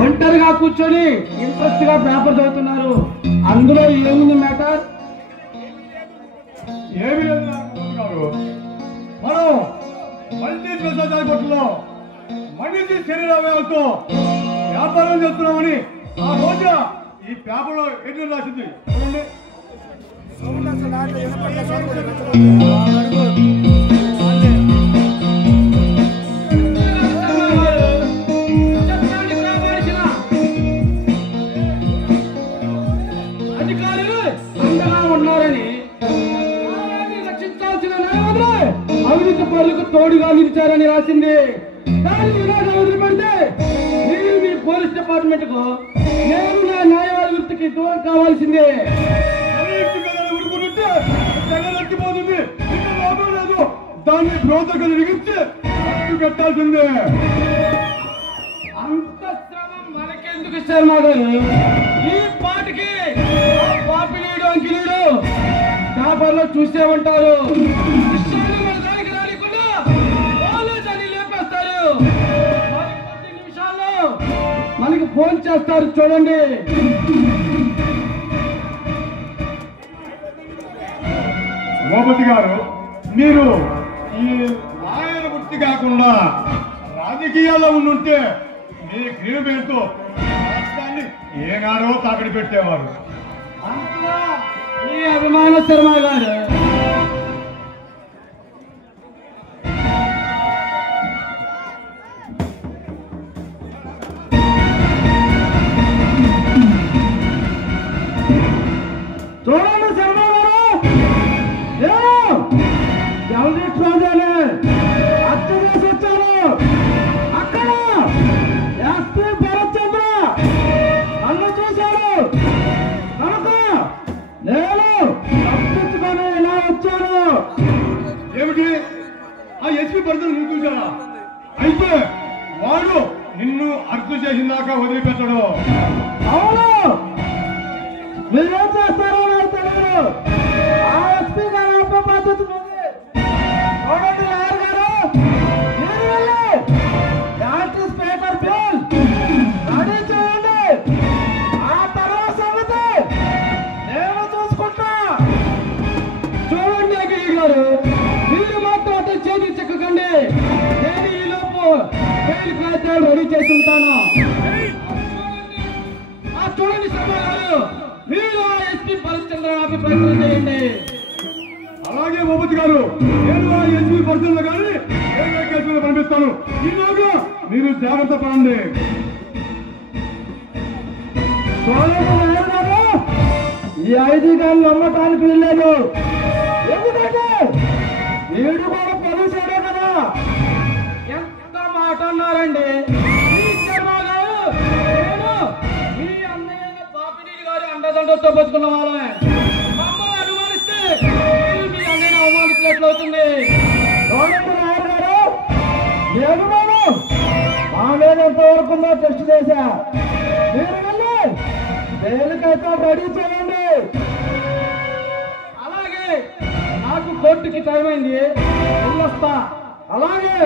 ఒంటరిగా కూర్చొని ఇంట్రెస్ట్ గా పేపర్ చదువుతున్నారు. అందులో ఏముంది మ్యాటర్? ఏమి లేదు మనం మల్టీ స్పెషాలిటీ కొట్టులో మనిషి శరీర అవయవాలతో వ్యాపారం చేస్తున్నామని ఆ రోజు ఈ పేపర్లో ఎదురు రాసింది చూడండి. అధికారులు అండగా ఉన్నారని రక్షించాల్సిన న్యాయవాదులు అవినీతి పరులకు తోడుగా నిలిచారని రాసింది. దాన్ని ఇలాగే వదిలిపెడితే మీరు మీ పోలీస్ డిపార్ట్మెంట్ కు నేను నా న్యాయవాది వృత్తికి దూరం కావాల్సిందే. దాన్ని బ్రోతకలు విగించి పెట్టాల్సిందే. అంత శ్రమ మనకెందుకు శర్మ గారు? ఈ పాటికి పాపిలీడు అంకిలీడు పేపర్లో చూసే ఉంటారు. లేపేస్తారు. 10 నిమిషాల్లో మనకి ఫోన్ చేస్తారు చూడండి. గోపతి గారు, మీరు ఈ లాయర్ వృత్తి కాకుండా రాజకీయాల్లో ఉండుంటే మీ క్రీమ్ పేరుతో రాష్ట్రాన్ని ఏనాడో తాకడి పెట్టేవారు. మీ అభిమాన శర్మ గారు చూడండి. శర్మ గారు జల్దీ రోజానే హత్య చేసి వచ్చారు. అక్కడ ఎస్పీ భరత్ చంద్ర నన్ను చూశాడు కనుక నేను తప్పించుకొని ఇలా వచ్చాను. ఏమిటి? ఆ ఎస్పీ పరిస్థితులు నువ్వు చూసావా? అయితే వాడు నిన్ను అరెస్టు చేసిందాకా వదిలిపెట్టడు. అవును, మీరేం చేస్తారో నాకు తెలియదు. ఆ ఎస్పీ గారు అప్ప పద్ధతి ఉంది. చూడండి లాయర్ గారు, మీరు వెళ్ళి యాక్ట్రెస్ పేపర్ బిల్ రెడీ చేయండి. ఆ తర్వాత సంగతి నేను చూసుకుంటా. చూడండి అఖిల్ గారు, మీరు మాత్రం అతను చేతి చెక్కకండి. నేను ఈ లోపు బెయిల్ కాగితాలు రెడీ చేసి ఉంటాను. చూడండి శర్మ గారు, మీరు ఎస్పీ పరిచంద్ర ప్రయత్నం చేయండి. అలాగే భూపతి గారు, నేను ఆ ఎస్పీ పరిస్థితులు కానీ రైల్వే కేసులు పంపిస్తాను. ఈలోగా మీరు జాగ్రత్త పడండి. చూడండి లాయర్ గారు, ఈ ఐదు గారు నమ్మటానికి వెళ్ళాను. ఎందుకంటే వీడు కూడా పోలీసుడే కదా. ఎంత మాట అన్నారండి ఈ శర్మ గారు. నేను మీ అన్నయ్య బాపినీడి గారి అండదండతో బతుకున్న వాళ్ళమే. మమ్మల్ని అనుమానిస్తే మీరు మీ అన్నయ్యని అవమానించినట్లు అవుతుంది. చూడండి లాయర్ గారు, నేను మా మీద ఎంతవరకు ఉందో టెస్ట్ చేశా. మీరు వెళ్ళి బెయిల్కైతే రెడీ చేయండి. అలాగే నాకు కోర్టుకి టైం అయింది, వెళ్ళొస్తా. అలాగే